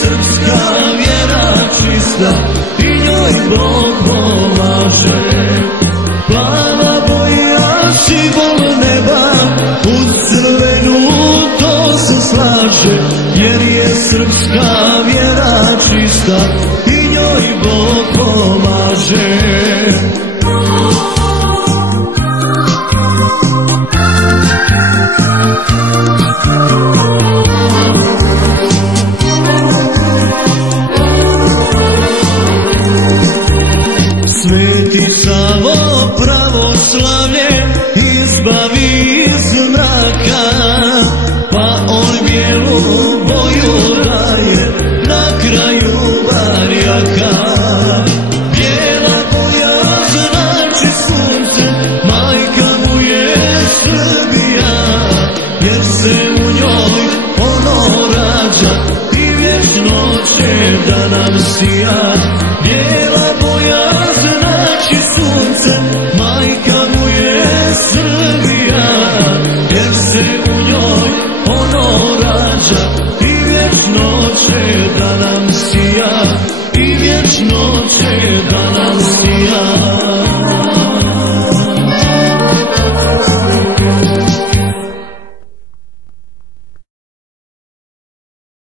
srpska vjera čista i njoj Bog pomaže. Plava boja, simbol neba, uz crvenu to se slaže, jer je srpska vjera čista i njoj Bog pomaže. Sveti Savo pravoslavlje izbavi iz mraka, pa on bijelu boju daje na kraju barjaka. Bijela boja znači sunce, majka mu je Srbija, jer se u njoj ono rađa i vječno će da nam sija. Bijela boja znači sunce, majka mu je Srbija, jer se u njoj ono rađa i vječno će da nam sija, i vječno će da nam sija.